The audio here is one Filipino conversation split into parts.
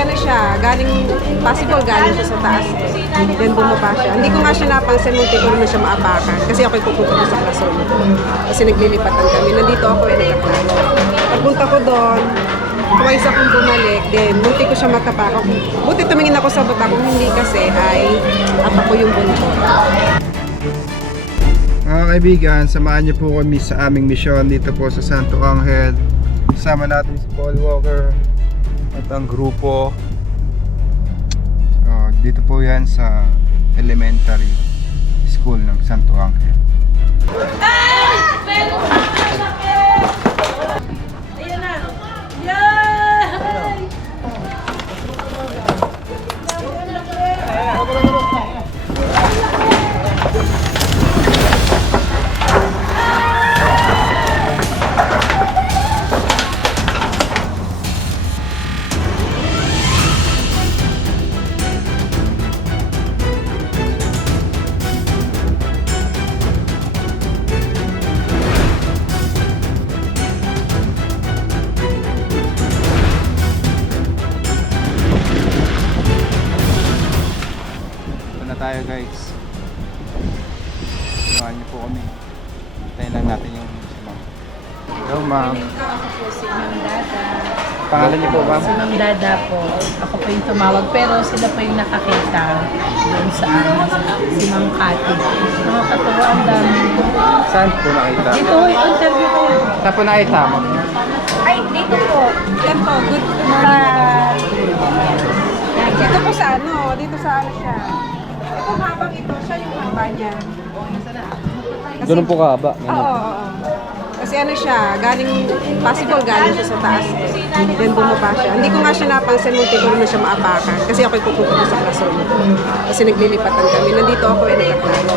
ano siya, possible galing siya sa taas. Then bumaba siya. Hindi ko nga siya napansin, munti ko na siya maapakan. Kasi ako'y pupunta ko sa classroom. Kasi naglilipatan kami. Nandito ako nagkaklaro. Pagpunta ko doon, twice akong bumalik, then munti ko siya matapakan. Buti tumingin ako sa bata, kung hindi kasi ay apa ko yung buntot. Mga kaibigan, samahan niyo po kami sa aming misyon dito po sa Santo Angel. Kasama natin si Paul Walker at ang grupo. Dito po yan sa elementary school ng Santo Angel. Tayo guys, samahan niyo po kami. Hintayin lang natin yung si ma'am. Hello ma'am. Ako po si Ma'am Dada. Pangalan niyo po ma'am? Si Ma'am Dada po. Ako po yung tumawag pero sila po yung nakakita doon sa si Ma'am Cathy. Nakakatawa ang dami. Saan po nakita? Dito yung interview ko. Saan po nakita ma'am? Ay, dito po. Yan po, good morning. Dito po sa dito sa siya. Ito habang ito, siya yung haba niya. Ganun po kahaba? Oo. Kasi ano siya, possible galing siya sa taas. Then bumaba siya. Hindi ko nga siya napansin, munti ko na siya maapakan. Kasi ako'y pupunta ko sa classroom. Kasi naglilipatan kami. Nandito ako nagkaklaro.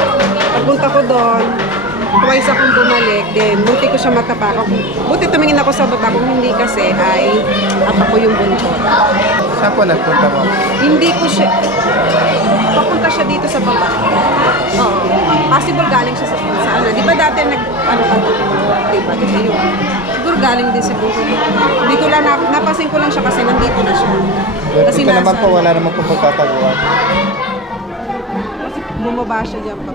Pagpunta ko doon, twice akong bumalik, then munti ko siya matapakan. Buti tumingin ako sa bata, kung hindi kasi ay apa ko yung buntot. Saan po nagpunta mo? Hindi ko siya, papunta siya dito sa baba. Oo. Possible galing siya sa ano. Di ba dati diba? Kasi yun. Siguro galing din siguro. Hindi ko lang, napasin ko lang siya kasi nandito na siya. Kasi Ito naman po, wala naman po pagtataguan. Bumaba siya dyan pa.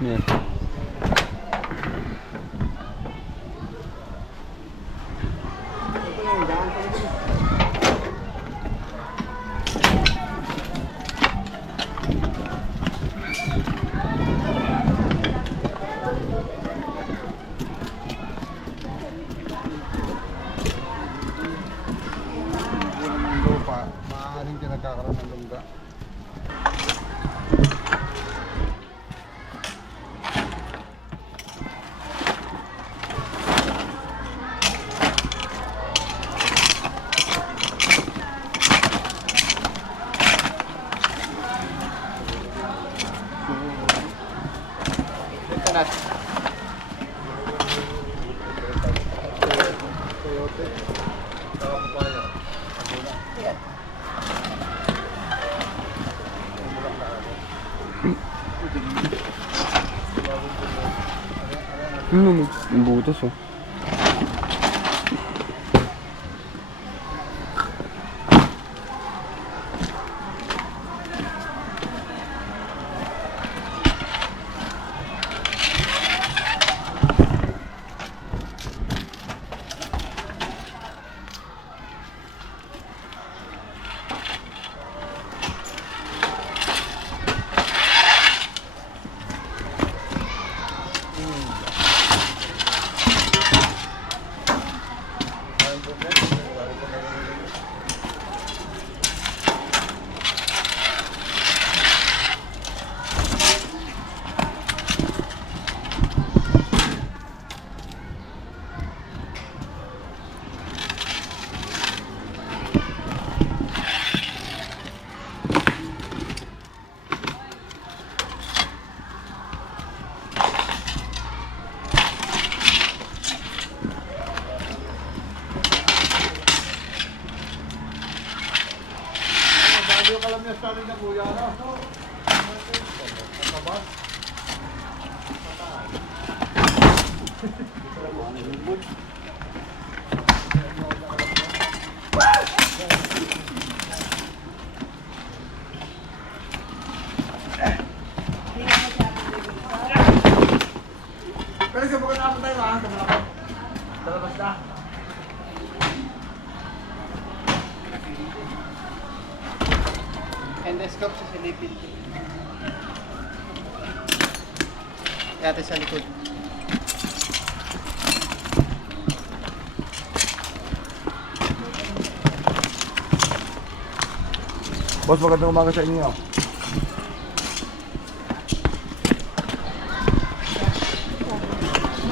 Yan. Lupa, maaaring nagkakaroon ng lungga. Ang butas oh. Pero sa bukan naman tayo ha, talabas na. Endoscope sa silipin. Yate sa likod. Boss, magandang umaga sa inyo.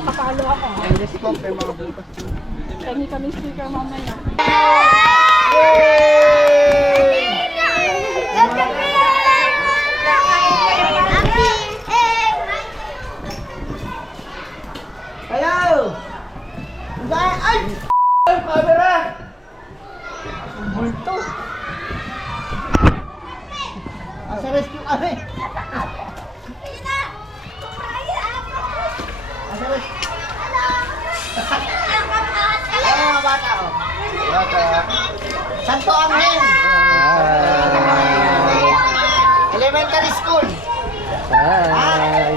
Nakapalo ako. Endoscope, may mga butas. Kami kami speaker mamaya. Hello! Ay! Camera! Multo! Asa rescue kami? Asa rescue? Ano mga bata oh? Bata. Santo Angel! Elementary School! Hi.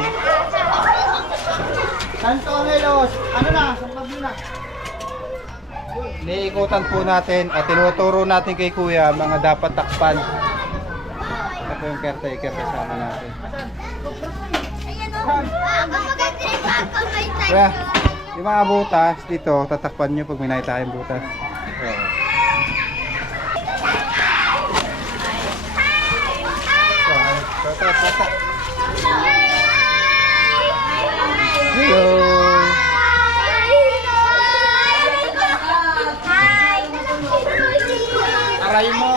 Santo Angelos! Ano na? Saan pag na? Niikutan po natin at tinuturo natin kay Kuya mga dapat takpan. Ito po yung caretaker kasama natin. Kuya, yung mga butas dito, tatakpan nyo pag may nakita kayong butas. Oo. Tata. Hello. Aray mo.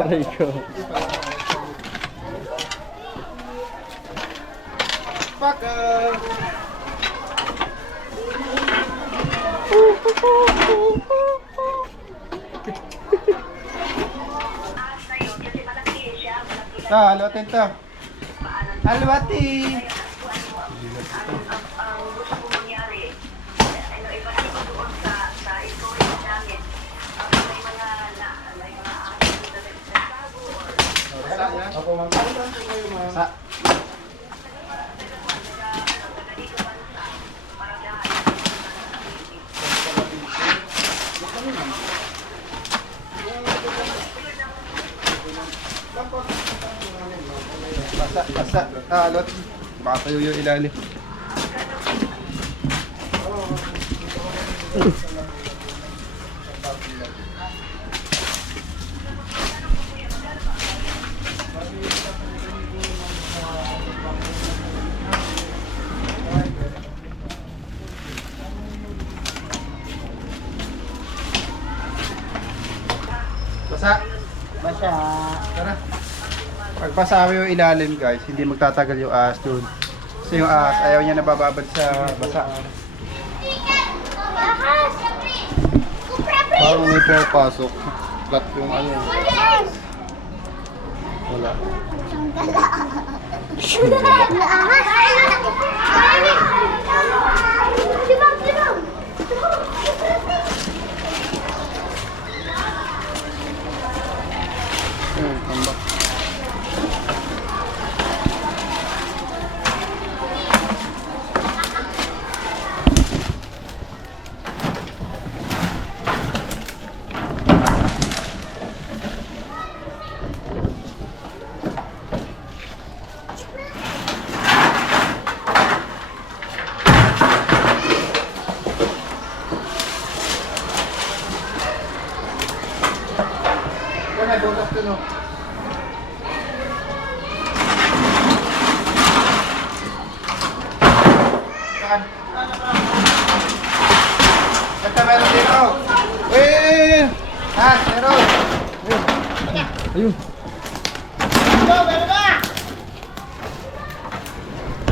Aray ko. Fucker. Haluatin to. Haluati. Sa. Basa. Alot. Baka tayo yung ilalim. Basa. Basta. Tara. Pagpasawi yung ilalim guys, hindi magtatagal yung ahas dun. Kasi yung ahas, ayaw niya nabababad sa basa. Parang may pumapasok. Flat yung ano. Wala. Tambak. May butas dun oh. Saan? Basta meron dito. Uy! Ha? Meron! Ayun. Ito, meron na!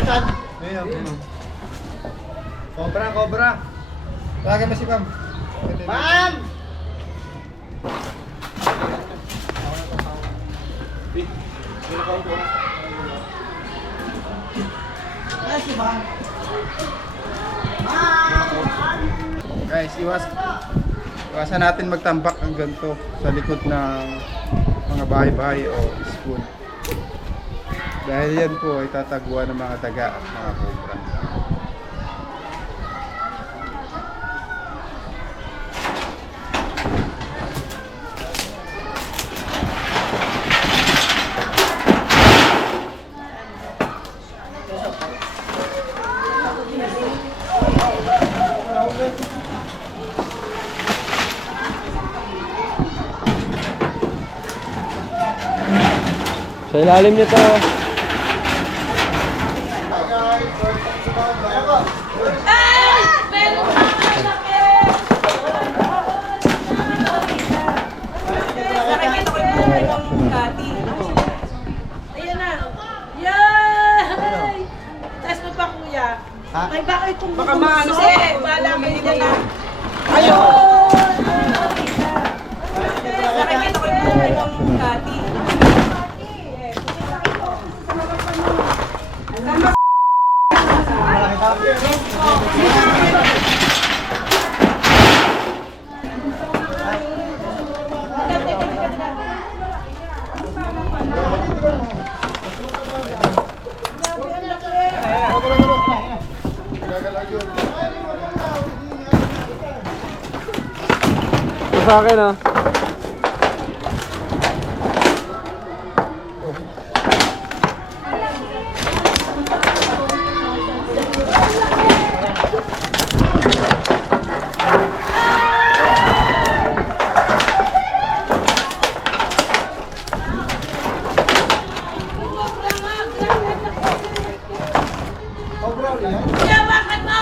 Saan? Ayun. Cobra. Tawagan mo si Pam. Ma'am! Guys, iwasan natin magtambak ng ganito sa likod ng mga bahay-bahay o school. Dahil yan po ay tatagwa ng mga daga at mga cobra. Sa ilalim nito. Ayan na. Yay! Taas mo pa, kuya. May baka itong Baka maano bubukso. siya. Bahala kayo dyan na. Ayun! Nakikita ko yung buhay ng Kati. Ito sa akin ah. Kuya, bakit mo?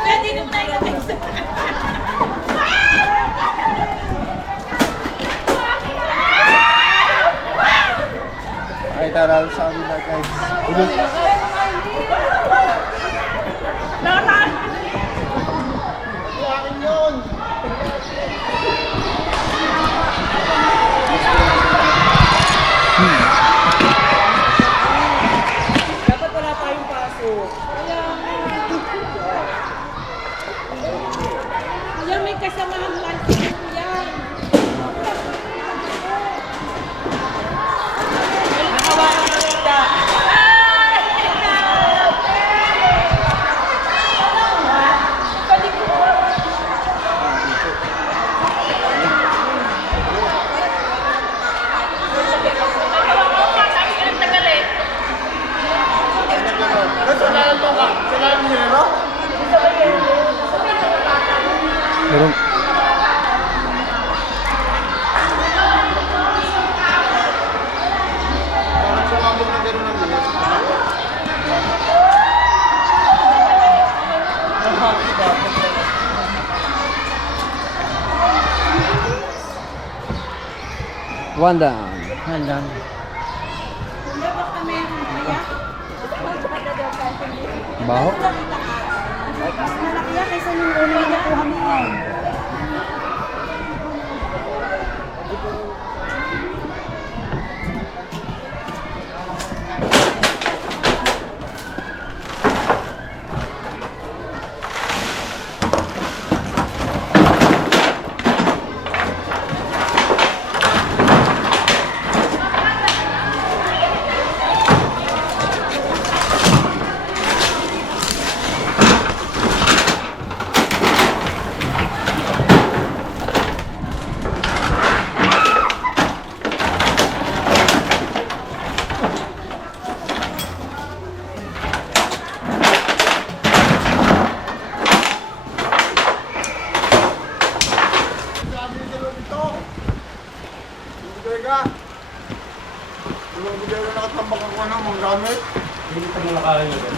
Pwede naman na ilagay sa... Ay, taral sa kanila guys. Ulot. Dapat wala tayong pasok. Kuya, may kasamahan lang si Kuya. Nakawakan ng isda. Meron. One down. Yan lang. Baho. Malaki yan kaysa yung una na kuha mo. Bigay na nakatambak ako ng mga gamit. Hindi ka muna kaya yun.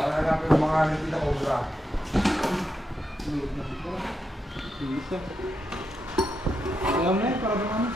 Wala namin yung mga nagkita cobra. Alam na yun, para ba naman?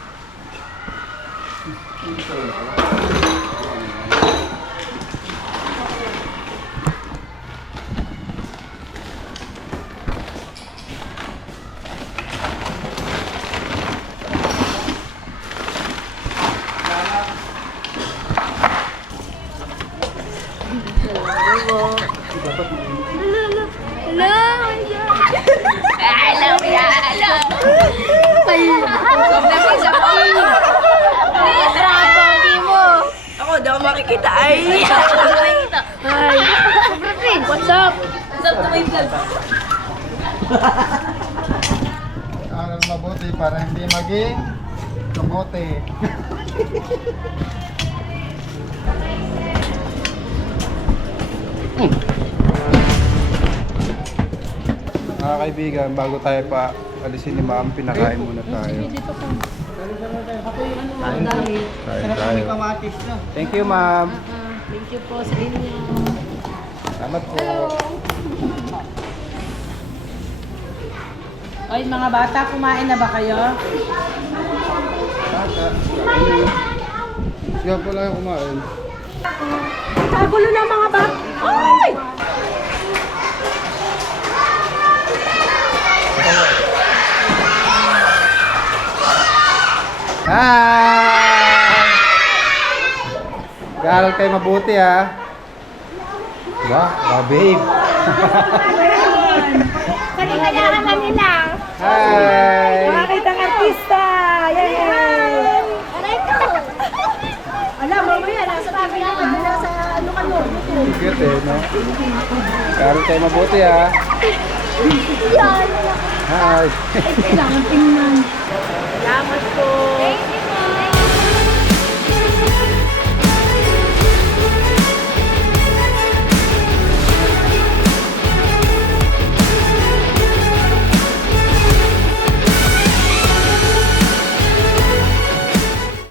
Ako, di ako makikita. Ay! Hi! What's up? What's up to my vlog? Aral mabuti para hindi maging kamote. Mga kaibigan, bago tayo pa alisin ni ma'am, pinakain muna tayo. Kain tayo. Kamatis na. Thank you, ma'am. Thank you po sa inyo. Salamat po. Oy, mga bata, kumain na ba kayo? Tata. Siya pala yung kumain. Kagulo ng mga bata. Ay! Hi! Gaaral kayo mabuti ha. Ba, babe. Kanina ka nila. Hi! Kitang artista! Yay! Aray ko! Alam, mamaya nasa tabi na nasa ano ka no? Good eh, no? Gaaral kayo mabuti ha. Yan! Hi! Kailangan tingnan. Salamat po. Thank